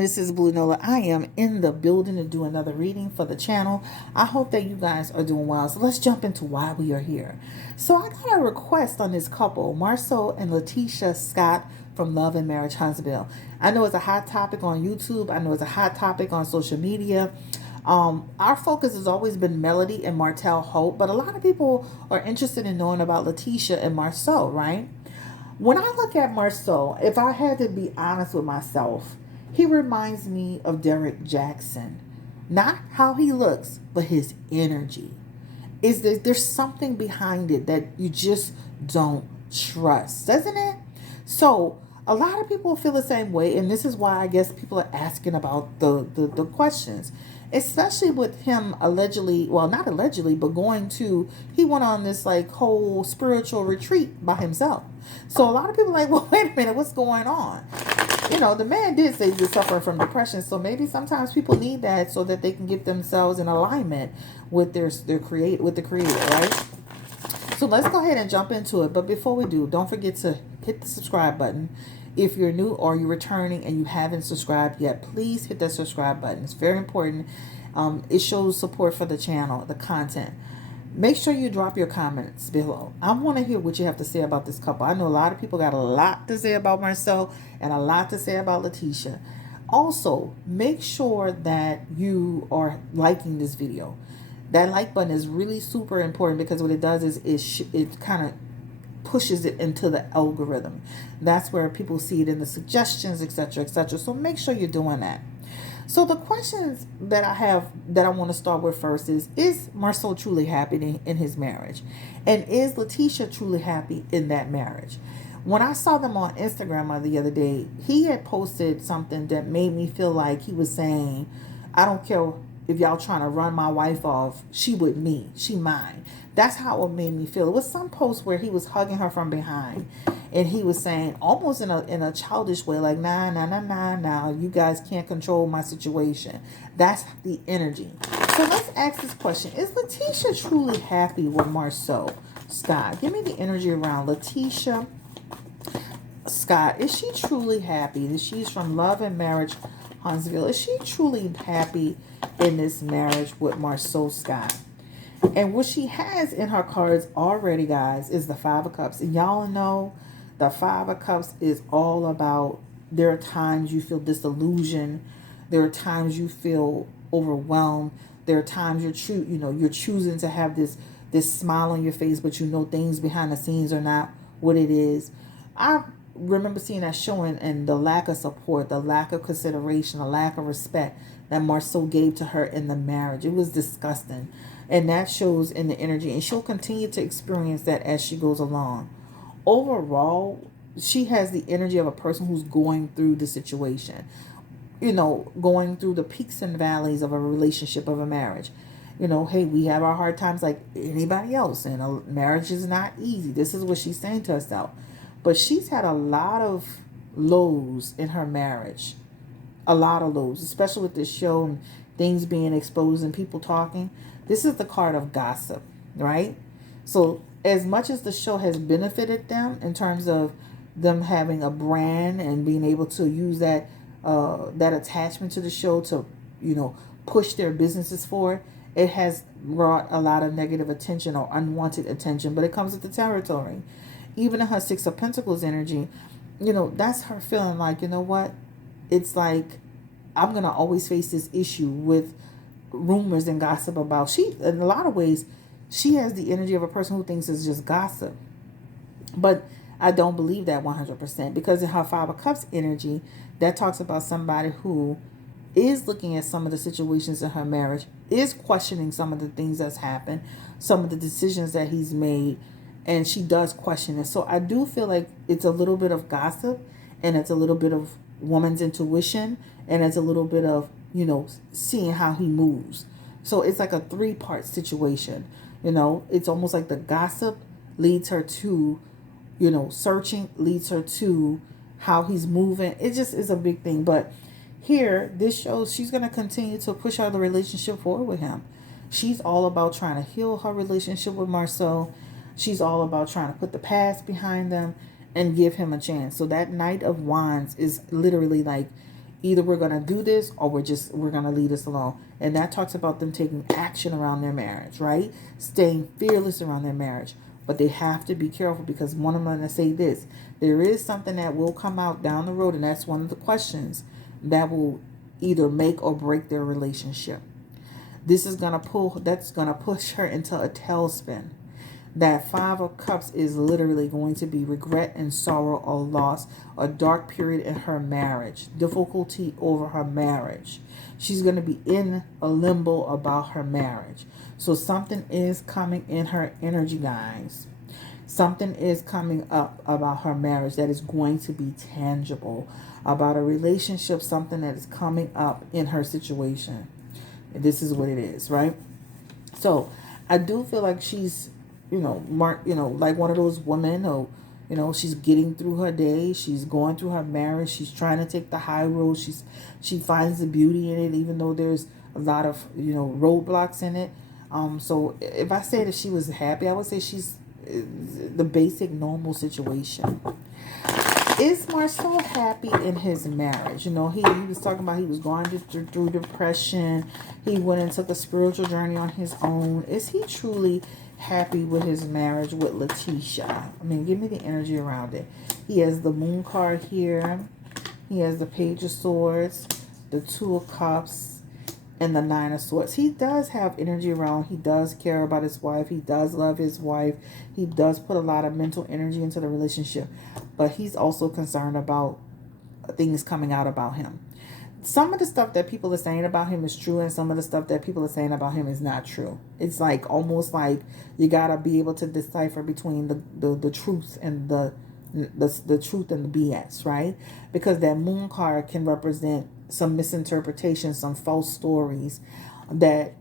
family, this is Blue Nola. I am in the building to do another reading for the channel. I hope that you guys are doing well. So let's jump into why we are here. So I got a request on this couple, Marsau and Latisha Scott from Love and Marriage Huntsville. I know it's a hot topic on YouTube. I know it's a hot topic on social media. Our focus has always been Melody and Martell Hope, but a lot of people are interested in knowing about Latisha and Marsau, right? When I look at Marsau, if I had to be honest with myself, he reminds me of Derek Jackson. Not how he looks, but his energy. Is there's something behind it that you just don't trust, doesn't it? So a lot of people feel the same way, and this is why I guess people are asking about the questions. Especially with him allegedly, well, not allegedly, but he went on this like whole spiritual retreat by himself. So a lot of people are like, well, wait a minute, what's going on? The man did say he was suffering from depression, so maybe sometimes people need that so that they can get themselves in alignment with the creator, right? So let's go ahead and jump into it. But before we do, don't forget to hit the subscribe button. If you're new or you're returning and you haven't subscribed yet, please hit that subscribe button. It's very important. It shows support for the channel, the content. Make sure you drop your comments below. I want to hear what you have to say about this couple. I know a lot of people got a lot to say about Marsau and a lot to say about Latisha. Also, make sure that you are liking this video. That like button is really super important because what it does is it kind of pushes it into the algorithm. That's where people see it in the suggestions, etc., etc. So make sure you're doing that. So the questions that I have that I want to start with first is Marsau truly happy in his marriage? And is Latisha truly happy in that marriage? When I saw them on Instagram the other day, he had posted something that made me feel like he was saying, I don't care if y'all trying to run my wife off, she with me, she mine. That's how it made me feel. It was some post where he was hugging her from behind and he was saying almost in a childish way, like, nah, you guys can't control my situation. That's the energy. So let's ask this question. Is Latisha truly happy with Marsau Scott? Give me the energy around Latisha Scott. Is she truly happy? She's from Love and Marriage Huntsville. Is she truly happy in this marriage with Marsau Scott? And what she has in her cards already, guys, is the Five of Cups. And y'all know the Five of Cups is all about, there are times you feel disillusioned. There are times you feel overwhelmed. There are times you're choosing to have this smile on your face, but things behind the scenes are not what it is. I remember seeing that showing, and the lack of support, the lack of consideration, the lack of respect that Marsau gave to her in the marriage. It was disgusting. And that shows in the energy. And she'll continue to experience that as she goes along. Overall, she has the energy of a person who's going through the situation. Going through the peaks and valleys of a relationship, of a marriage. Hey, we have our hard times like anybody else. And a marriage is not easy. This is what she's saying to herself. But she's had a lot of lows in her marriage. A lot of lows, especially with this show and things being exposed and people talking. This is the card of gossip, right? So as much as the show has benefited them in terms of them having a brand and being able to use that attachment to the show to, push their businesses forward, it has brought a lot of negative attention or unwanted attention, but it comes with the territory. Even in her Six of Pentacles energy, that's her feeling like, what? It's like, I'm going to always face this issue with rumors and gossip about. In a lot of ways, she has the energy of a person who thinks it's just gossip. But I don't believe that 100%, because in her Five of Cups energy, that talks about somebody who is looking at some of the situations in her marriage, is questioning some of the things that's happened, some of the decisions that he's made, and she does question it. So I do feel like it's a little bit of gossip, and it's a little bit of woman's intuition, and it's a little bit of, seeing how he moves. So it's like a three-part situation. It's almost like the gossip leads her to, searching, leads her to how he's moving. It just is a big thing. But here, this shows she's going to continue to push the relationship forward with him. She's all about trying to heal her relationship with Marsau. She's all about trying to put the past behind them and give him a chance. So that Knight of Wands is literally like, Either we're going to do this or we're going to leave this alone. And that talks about them taking action around their marriage, right? Staying fearless around their marriage. But they have to be careful, because one of them going to say this. There is something that will come out down the road, and that's one of the questions that will either make or break their relationship. This is going to that's going to push her into a tailspin. That Five of Cups is literally going to be regret and sorrow or loss, a dark period in her marriage, difficulty over her marriage. She's going to be in a limbo about her marriage. So something is coming in her energy, guys. Something is coming up about her marriage that is going to be tangible, about a relationship, something that is coming up in her situation. This is what it is, right? So I do feel like she's, like one of those women who, she's getting through her day. She's going through her marriage. She's trying to take the high road. She finds the beauty in it, even though there's a lot of, roadblocks in it. So if I say that she was happy, I would say she's the basic normal situation. Is Marsau happy in his marriage? He was talking about he was going through depression. He went and took a spiritual journey on his own. Is he truly happy with his marriage with Latisha? I mean, give me the energy around it. He has the Moon card here. He has the Page of Swords, the Two of Cups, and the Nine of Swords. He does have energy around. He does care about his wife. He does love his wife. He does put a lot of mental energy into the relationship. But he's also concerned about things coming out about him. Some of the stuff that people are saying about him is true, and some of the stuff that people are saying about him is not true. It's like almost like you gotta be able to decipher between the truth and the truth and the BS, right? Because that Moon card can represent some misinterpretation, some false stories that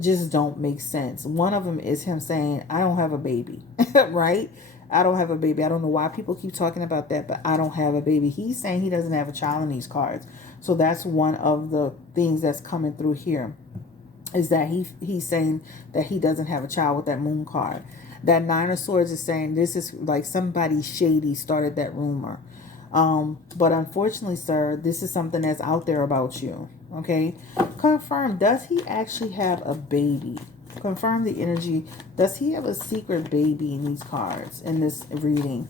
just don't make sense. One of them is him saying, I don't have a baby, right? I don't have a baby. I don't know why people keep talking about that, but I don't have a baby. He's saying he doesn't have a child in these cards. So that's one of the things that's coming through here, is that he's saying that he doesn't have a child with that Moon card. That Nine of Swords is saying this is like somebody shady started that rumor. But unfortunately, sir, this is something that's out there about you. Okay. Confirm, does he actually have a baby? Confirm the energy. Does he have a secret baby in these cards, in this reading?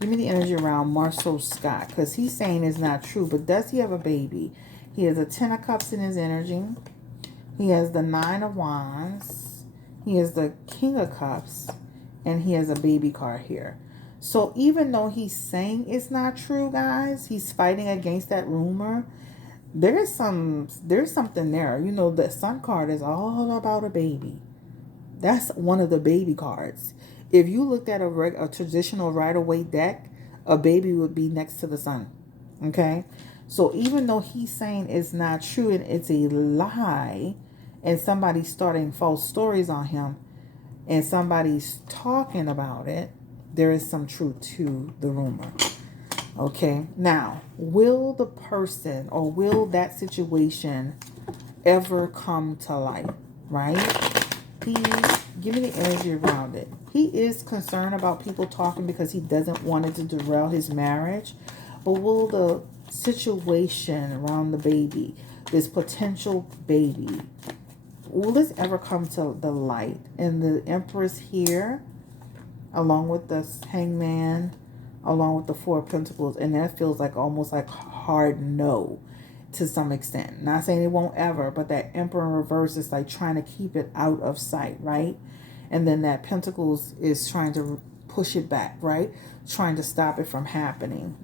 Give me the energy around Marsau Scott, because he's saying it's not true, but does he have a baby? He has a Ten of Cups in his energy. He has the Nine of Wands. He has the King of Cups. And he has a baby card here. So even though he's saying it's not true, guys, he's fighting against that rumor. There's something there. The Sun card is all about a baby. That's one of the baby cards. If you looked at a traditional Rider-Waite deck, a baby would be next to the Sun. Okay? So even though he's saying it's not true and it's a lie, and somebody's starting false stories on him, and somebody's talking about it, there is some truth to the rumor. Okay, now, will the person or will that situation ever come to light, right? Give me the energy around it. He is concerned about people talking because he doesn't want it to derail his marriage. But will the situation around the baby, this potential baby, will this ever come to the light? And the Empress here, along with the Hangman, along with the Four of Pentacles, and that feels like almost like hard no to some extent. Not saying it won't ever, but that Emperor in reverse is like trying to keep it out of sight, right? And then that Pentacles is trying to push it back, right? Trying to stop it from happening.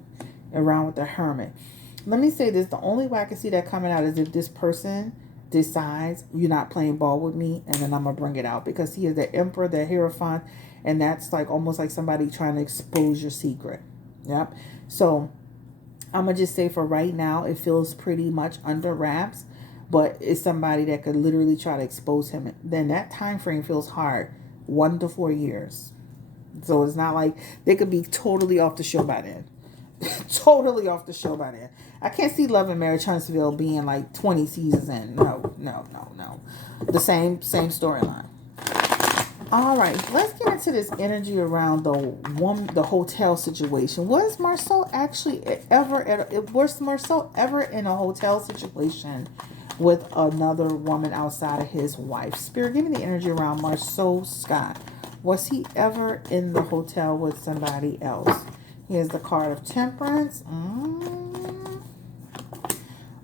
Around with the Hermit. Let me say this, the only way I can see that coming out is if this person decides you're not playing ball with me, and then I'm going to bring it out, because he is the Emperor, the Hierophant, and that's like almost like somebody trying to expose your secret. Yep. So I'm going to just say for right now, it feels pretty much under wraps, but it's somebody that could literally try to expose him. Then that time frame feels hard, 1 to 4 years. So it's not like they could be totally off the show by then. Totally off the show by then. I can't see Love and Marriage Huntsville being like 20 seasons in. No. The same storyline. All right, let's get into this energy around the hotel situation. Was Marsau actually was Marsau ever in a hotel situation with another woman outside of his wife? Spirit, give me the energy around Marsau Scott. Was he ever in the hotel with somebody else? Here's the card of Temperance,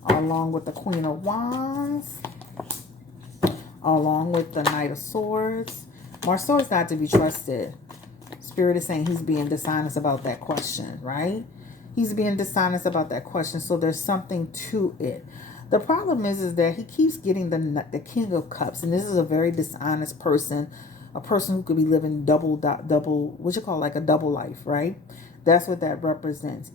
along with the Queen of Wands, along with the Knight of Swords. Marsau is not to be trusted. Spirit is saying he's being dishonest about that question, right? He's being dishonest about that question, so there's something to it. The problem is that he keeps getting the King of Cups, and this is a very dishonest person, a person who could be living double, what you call like a double life, right? That's what that represents.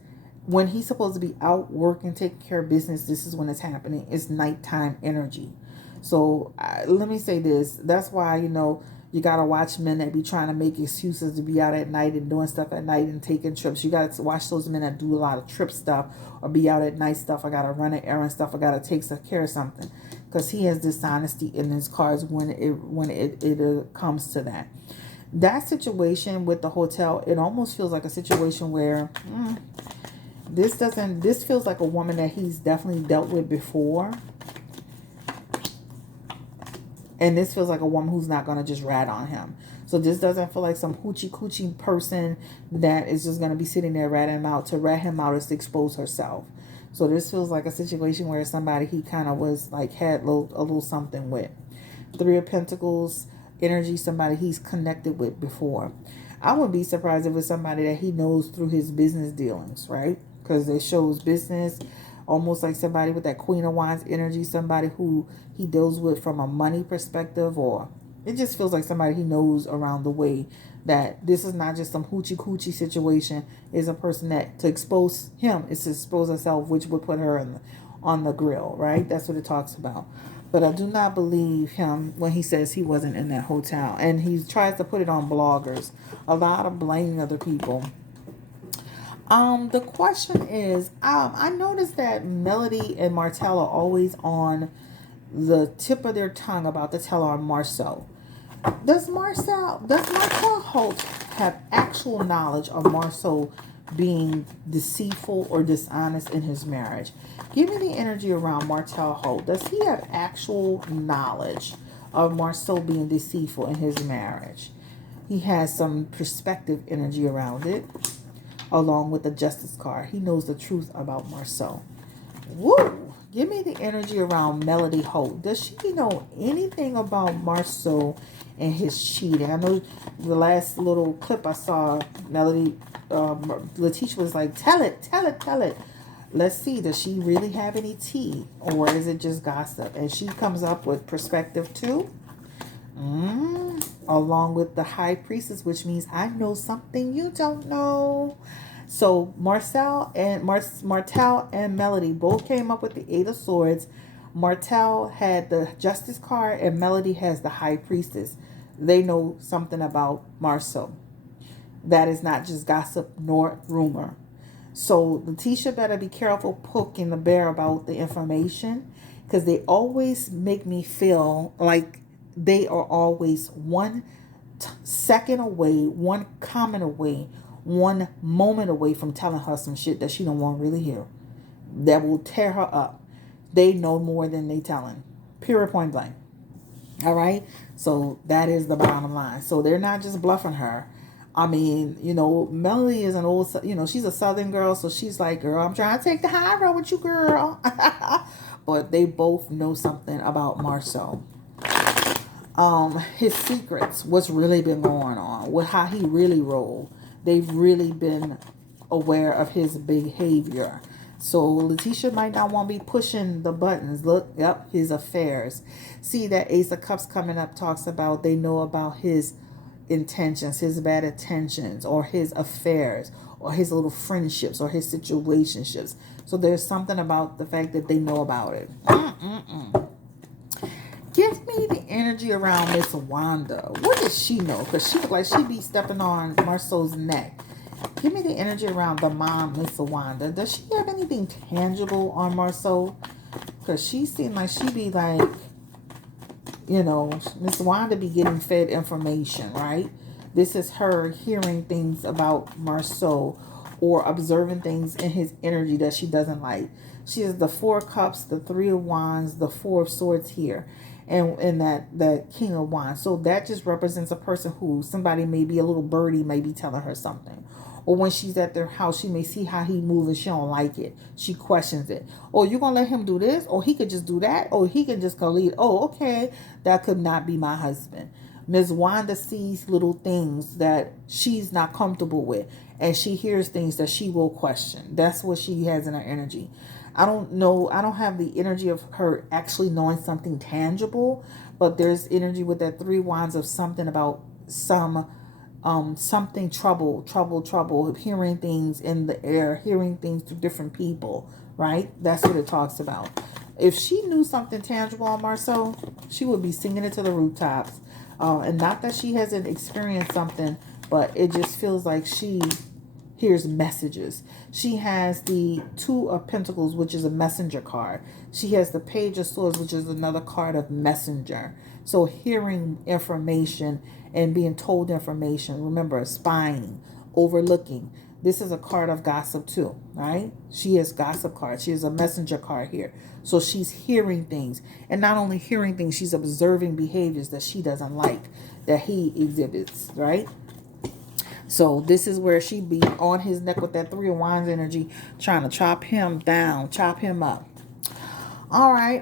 When he's supposed to be out working, taking care of business, this is when it's happening. It's nighttime energy. So let me say this. That's why, you got to watch men that be trying to make excuses to be out at night and doing stuff at night and taking trips. You got to watch those men that do a lot of trip stuff or be out at night stuff. I got to run an errand stuff. I got to take care of something, because he has dishonesty in his cards when it comes to that. That situation with the hotel, it almost feels like a situation where this feels like a woman that he's definitely dealt with before. And this feels like a woman who's not going to just rat on him. So this doesn't feel like some hoochie coochie person that is just going to be sitting there ratting him out. To rat him out is to expose herself. So this feels like a situation where somebody he kind of was like had a little something with. Three of Pentacles energy, somebody he's connected with before. I wouldn't be surprised if it's somebody that he knows through his business dealings, right? Because it shows business. Almost like somebody with that Queen of Wands energy, somebody who he deals with from a money perspective, or it just feels like somebody he knows around the way, that this is not just some hoochie coochie situation. Is a person that to expose him is to expose herself, which would put her on the grill, right? That's what it talks about. But I do not believe him when he says he wasn't in that hotel. And he tries to put it on bloggers. A lot of blaming other people. The question is, I noticed that Melody and Martell are always on the tip of their tongue about to tell on Marsau. Does Martell Holt have actual knowledge of Marsau being deceitful or dishonest in his marriage? Give me the energy around Martell Holt. Does he have actual knowledge of Marsau being deceitful in his marriage? He has some perspective energy around it, along with the Justice card. He knows the truth about Marsau. Woo! Give me the energy around Melody Holt. Does she know anything about Marsau and his cheating? I know the last little clip I saw, Melody, Latisha was like, tell it. Let's see, does she really have any tea? Or is it just gossip? And she comes up with perspective too. Along with the High Priestess, which means I know something you don't know. So Martell and Melody both came up with the Eight of Swords. Martell had the Justice card and Melody has the High Priestess. They know something about Marsau. That is not just gossip nor rumor. So Latisha better be careful poking the bear about the information, because they always make me feel like they are always one second away, one comment away, one moment away from telling her some shit that she don't want to really hear, that will tear her up. They know more than they telling. Period, point blank. All right? So that is the bottom line. So they're not just bluffing her. I mean, Melody is an old, she's a Southern girl, so she's like, girl, I'm trying to take the high road with you, girl. But they both know something about Marsau. His secrets, what's really been going on, with how he really rolled. They've really been aware of his behavior. So Latisha might not want to be pushing the buttons. Look, yep, his affairs. See, that Ace of Cups coming up talks about they know about his intentions, his bad intentions, or his affairs, or his little friendships, or his situationships. So there's something about the fact that they know about it. Give me the energy around Miss Wanda. What does she know? Because she look like she be stepping on Marsau's neck. Give me the energy around the mom, Miss Wanda. Does she have anything tangible on Marsau? Because she seemed like she be like, You know, Miss Wanda be getting fed information, right? This is her hearing things about Marsau or observing things in his energy that she doesn't like. She has the Four of Cups, the Three of Wands, the Four of Swords here, and that King of Wands. So that just represents a person who somebody, maybe a little birdie, may be telling her something. Or when she's at their house, she may see how he moves and she don't like it. She questions it. Oh, you gonna let him do this? Or he could just do that? Or he can just go lead. Oh, okay, that could not be my husband. Ms. Wanda sees little things that she's not comfortable with, and she hears things that she will question. That's what she has in her energy. I don't know. I don't have the energy of her actually knowing something tangible, but there's energy with that Three Wands of something about something trouble, hearing things in the air, hearing things through different people, right? That's what it talks about. If she knew something tangible on Marsau, she would be singing it to the rooftops. And not that she hasn't experienced something, but it just feels like she hears messages. She has the Two of Pentacles, which is a messenger card. She has the Page of Swords, which is another card of messenger. So hearing information and being told information. Remember, spying, overlooking. This is a card of gossip too, right? She has gossip cards. She has a messenger card here. So she's hearing things. And not only hearing things, she's observing behaviors that she doesn't like, that he exhibits, right? So this is where she be on his neck with that Three of Wands energy, trying to chop him down, chop him up. All right.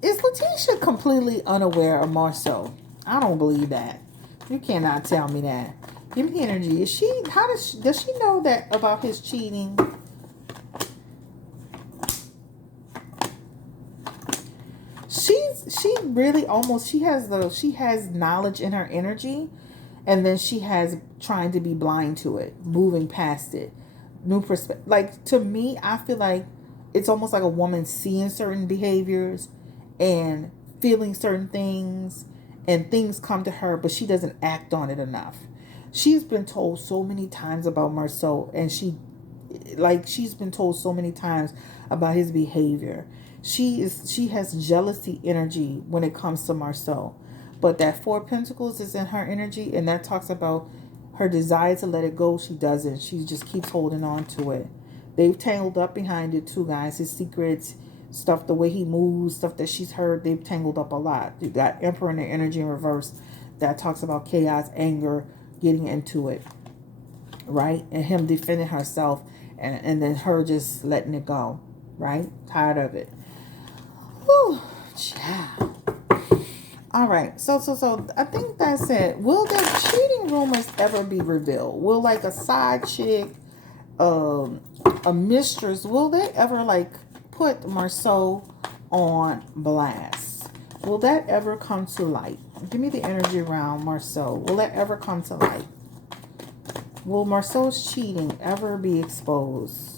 Is Latisha completely unaware of Marsau? I don't believe that. You cannot tell me that. Give me energy. Is she? How does she know that about his cheating? She really almost she has knowledge in her energy, and then she has trying to be blind to it, moving past it, new perspective. Like, to me, I feel like it's almost like a woman seeing certain behaviors and feeling certain things, and things come to her, but she doesn't act on it enough. She's been told so many times about Marsau, and she's been told so many times about his behavior. She has jealousy energy when it comes to Marsau. But that Four of Pentacles is in her energy, and that talks about her desire to let it go. She doesn't. She just keeps holding on to it. They've tangled up behind it too, guys. His secrets, stuff, the way he moves, stuff that she's heard, they've tangled up a lot. You got Emperor in the energy in reverse. That talks about chaos, anger, getting into it, right? And him defending herself, and then her just letting it go, right? Tired of it. Whew, child. All right, so I think that's it. Will the cheating rumors ever be revealed? Will, like, a side chick, a mistress, will they ever, like, put Marsau on blast? Will that ever come to light? Give me the energy around Marsau. Will that ever come to light? Will Marsau's cheating ever be exposed?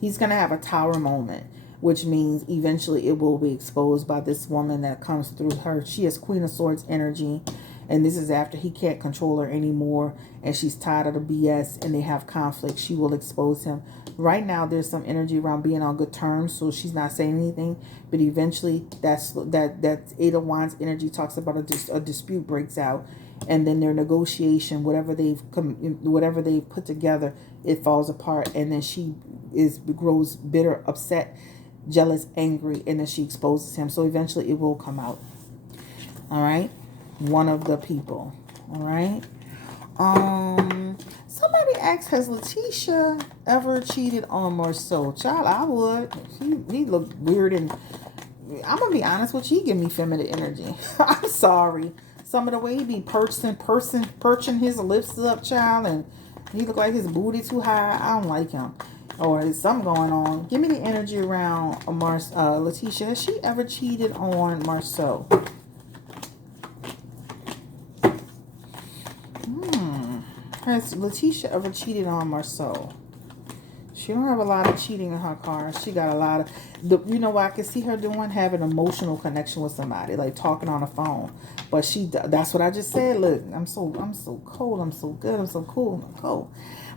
He's going to have a tower moment, which means eventually it will be exposed by this woman that comes through her. She has Queen of Swords energy, and this is after he can't control her anymore, and she's tired of the BS, and they have conflict. She will expose him. Right now, there's some energy around being on good terms, so she's not saying anything, but eventually that Eight of Wands energy talks about a dispute breaks out, and then their negotiation, whatever they've put together, it falls apart, and then she grows bitter, upset, jealous, angry, and then she exposes him. So eventually it will come out. All right, one of the people. All right. Somebody asked, has Latisha ever cheated on Marsau? Child, I would. He looked weird, and I'm gonna be honest with you, he give me feminine energy. I'm sorry. Some of the way he be perching his lips up, child, and he look like his booty too high. I don't like him. Or there's something going on. Give me the energy around Latisha. Has she ever cheated on Marsau? Has Latisha ever cheated on Marsau? She don't have a lot of cheating in her card. She got a lot of, you know what I can see her doing? Have an emotional connection with somebody, like talking on the phone. But that's what I just said. Look, I'm so cold. I'm so good. I'm so cool. I'm cold.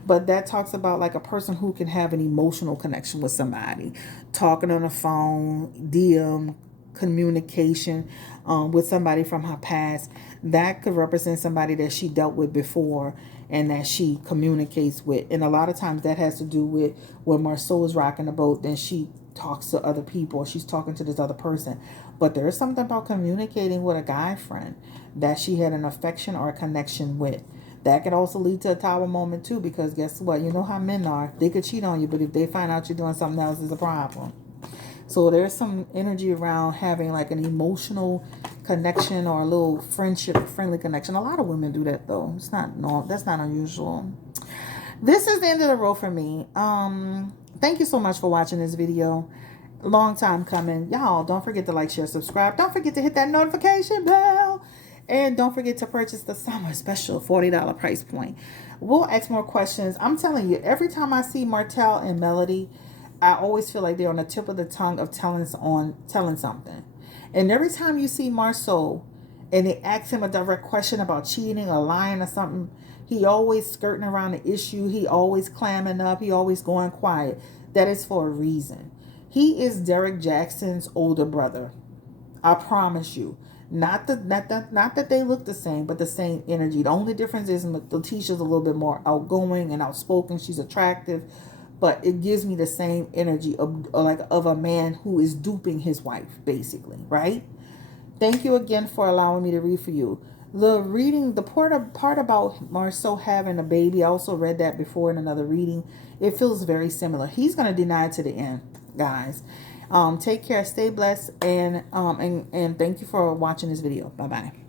But that talks about like a person who can have an emotional connection with somebody, talking on the phone, DM, communication with somebody from her past. That could represent somebody that she dealt with before and that she communicates with. And a lot of times that has to do with when Marsau is rocking the boat, then she talks to other people, or she's talking to this other person. But there is something about communicating with a guy friend that she had an affection or a connection with. That could also lead to a tower moment too, because guess what? You know how men are. They could cheat on you, but if they find out you're doing something else, is a problem. So there's some energy around having like an emotional connection or a little friendship, friendly connection. A lot of women do that though. It's not no, that's not unusual. This is the end of the road for me. Thank you so much for watching this video. Long time coming. Y'all, don't forget to like, share, subscribe. Don't forget to hit that notification bell. And don't forget to purchase the summer special $40 price point. We'll ask more questions. I'm telling you, every time I see Martell and Melody, I always feel like they're on the tip of the tongue of telling something. And every time you see Marsau and they ask him a direct question about cheating or lying or something, he always skirting around the issue. He always clamming up. He always going quiet. That is for a reason. He is Derek Jackson's older brother. I promise you. Not that they look the same, but the same energy. The only difference is Latisha's a little bit more outgoing and outspoken. She's attractive, but it gives me the same energy of a man who is duping his wife, basically, right? Thank you again for allowing me to read for you. The part about Marsau having a baby, I also read that before in another reading. It feels very similar. He's going to deny it to the end, guys. Take care, stay blessed, and thank you for watching this video. Bye-bye.